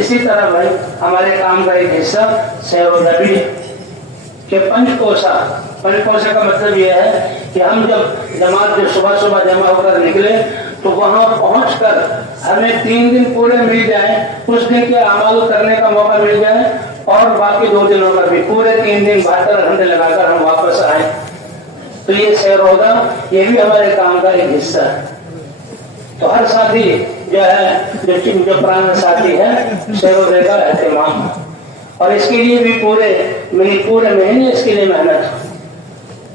اسی طرح بھائی ہمارے کام کا ایک حصہ سیر و نبی کہ پنج کوسا کا مطلب یہ ہے کہ ہم جب جماعت جو صبح جمع ہو کر نکلے تو وہاں پہنچ کر ہمیں 3 دن پورے مل جائیں، اس دن کے اعمال کرنے کا موقع مل جائے اور باقی 2 دنوں کا بھی پورے 3 دن 72 گھنٹے لگا کر ہم واپس آئیں. تو یہ سیر ہوگا، یہ بھی ہمارے کام کا ایک حصہ ہے. تو ہر ساتھی جو ہے جو پرانا ساتھی ہے سیر و کا اہتمام، اور اس کے لیے بھی پورے مہینے اس کے لیے محنت.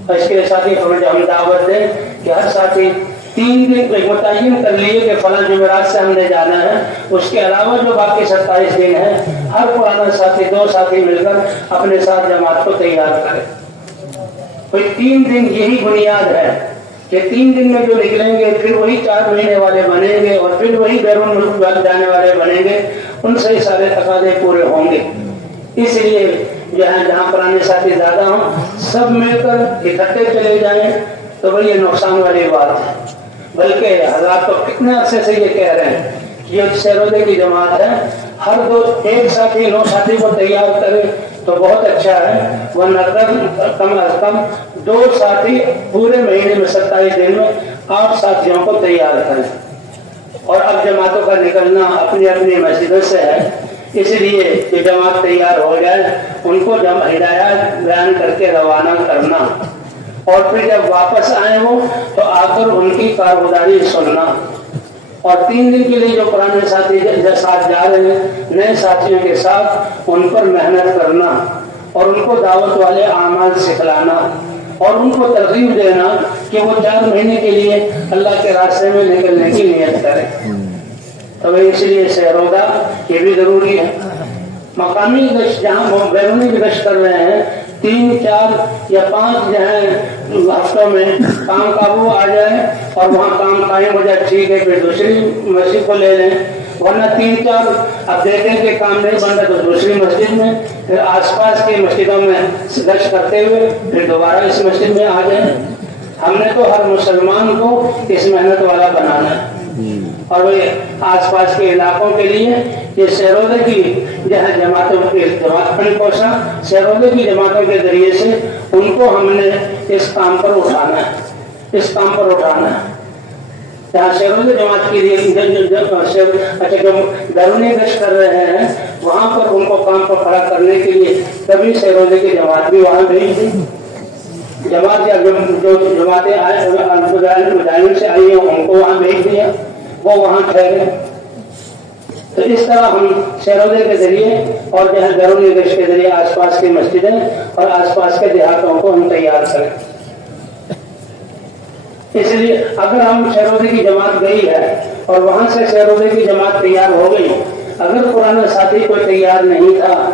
اور اس کے لیے ساتھی ہم دعوت دیں کہ ہر ساتھی 3 دن متعین کر لیے کہ فلاں جمعرات سے ہم نے جانا ہے. اس کے علاوہ جو باقی 27 دن ہیں ہر پرانا ساتھی 2 ساتھی مل کر اپنے ساتھ جماعت کو تیار کرے. کوئی 3 دن یہی بنیاد ہے کہ 3 دن میں جو نکلیں گے پھر وہی 4 مہینے والے بنیں گے اور پھر وہی بیرون ملک جانے والے بنیں گے، ان سے سارے تقاضے پورے ہوں گے. اس لیے جو ہے جہاں پرانے ساتھی زیادہ ہوں سب مل کر اکٹھے چلے جائیں تو بھائی یہ نقصان والی بات ہے. بلکہ حضرات تو کتنے عرصے سے یہ کہہ رہے ہیں کہ یہ سیرودے کی جماعت ہے، ہر ایک ساتھی 9 ساتھی کو تیار کرے تو بہت اچھا ہے، ورنہ کم از کم 2 ساتھی پورے مہینے میں 27 دن میں 8 ساتھیوں کو تیار کریں. اور اب جماعتوں کا نکلنا اپنی اپنی مسجدوں سے ہے، اس لیے کہ جماعت تیار ہو جائے ان کو ہدایات بیان کر کے روانہ کرنا، اور پھر جب واپس آئیں وہ تو آ کر ان کی کارگزاری سننا. اور 3 دن کے لیے جو پرانے ساتھی ساتھ جا رہے ہیں نئے ساتھیوں کے ساتھ ان پر محنت کرنا اور ان کو دعوت والے اعمال سکھلانا اور ان کو ترغیب دینا کہ وہ 4 مہینے کے لیے اللہ کے راستے میں نکلنے کی نیت کرے. تو اس لیے سیرودہ یہ بھی ضروری ہے. مقامی گشت جہاں بیرونی گشت کر رہے ہیں 3 4 یا 5 جو ہیں ہفتوں میں کام قابو آ جائے اور وہاں کام قائم ہو جائے ٹھیک ہے، پھر دوسری مسجد کو لے لیں. ورنہ 3 4 اب دیکھیں کہ کام نہیں بن رہا تو دوسری مسجد میں، پھر آس پاس کی مسجدوں میں گشت کرتے ہوئے پھر دوبارہ اس مسجد میں آ جائیں. ہم نے تو ہر مسلمان کو اس محنت والا بنانا ہے. اور وہ آس پاس کے علاقوں کے لیے یہ سیرودے کی جو ہے جماعت سیرودے کی جماعتوں کے ذریعے سے ان کو ہم نے اس کام پر اٹھانا ہے. جہاں سیرودے جماعت کے لیے جو بیرونی گشت کر رہے ہیں وہاں پر ان کو کام پر کھڑا کرنے کے لیے تبھی سیرودے کی جماعت بھی وہاں بھیج دی. جماعت یا جو جماعتیں مدائن سے آئی ہیں ان کو وہاں بھیج دیا، وہ وہاں ٹھہرے. تو اس طرح ہم سیرودے کے ذریعے اور جو ہے بیرونی گشت کے ذریعے آس پاس کی مسجدیں اور آس پاس کے دیہاتوں کو ہم تیار کریں. اس لیے اگر ہم سیرودے کی جماعت گئی ہے اور وہاں سے سیرودے کی جماعت تیار ہو گئی، اگر پرانا ساتھی کوئی تیار نہیں تھا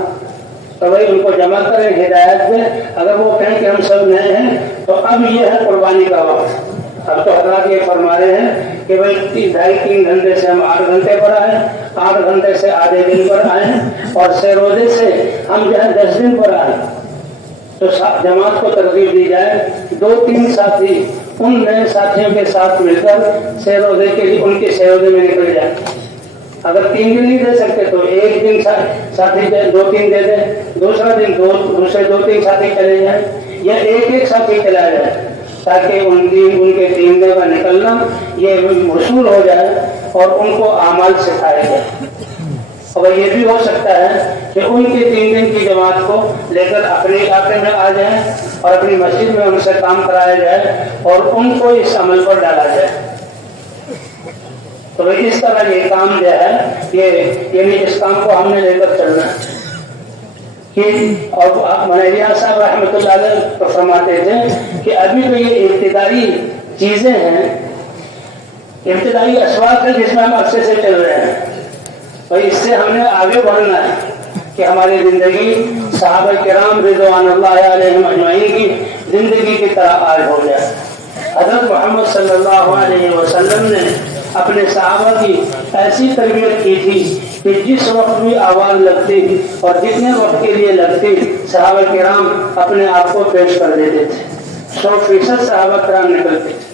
تو بھائی ان کو جمع کریں ہدایت میں. اگر وہ کہیں کہ ہم سب نئے ہیں تو اب یہ ہے قربانی کا وقت. اب تو حضرات یہ فرما رہے ہیں کہ بھائی 2.5-3 گھنٹے سے ہم 8 گھنٹے پر آئیں، 8 گھنٹے سے آدھے دن پر آئیں اور سیرودے سے ہم جو ہے 10 دن پر آئیں. تو جماعت کو ترغیب دی جائے 2-3 ساتھی ان نئے ساتھیوں کے ساتھ مل کر سیرودے کے لیے ان کے سیرودے میں نکل جائیں. اگر 3 دن نہیں دے سکتے تو 1 دن ساتھی 2-3 دے دیں، دوسرا دن دوسرے 2-3 ساتھی چلے جائیں یا ایک ساتھی چلا جائے تاکہ ان کے 3 دن کا نکلنا یہ وصول ہو جائے اور ان کو اعمال سکھائے جائے. اور یہ بھی ہو سکتا ہے کہ ان کے 3 دن کی جماعت کو لے کر اپنے علاقے میں آ جائیں اور اپنی مسجد میں ان سے کام کرایا جائے اور ان کو اس عمل پر ڈالا جائے. تو اس طرح یہ کام جو ہے یعنی اس کام کو ہم نے لے کر چلنا ہے. اور منیریا صاحب رحمۃ اللہ علیہ فرماتے تھے کہ ابھی تو یہ ابتدائی چیزیں ہیں، ابتدائی اسباق ہے جس میں ہم عرصے سے چل رہے ہیں. تو اس سے ہم نے آگے بڑھنا ہے کہ ہماری زندگی صحابہ کرام رضوان اللہ علیہم اجمعین کی زندگی کی طرح آج ہو جائے. حضرت محمد صلی اللہ علیہ وسلم نے اپنے صحابہ کی ایسی تربیت کی تھی کہ جس وقت بھی آواز لگتی اور جتنے وقت کے لیے لگتی صحابہ کرام اپنے آپ کو پیش کر دیتے تھے. 100% صحابہ کرام نکلتے تھے.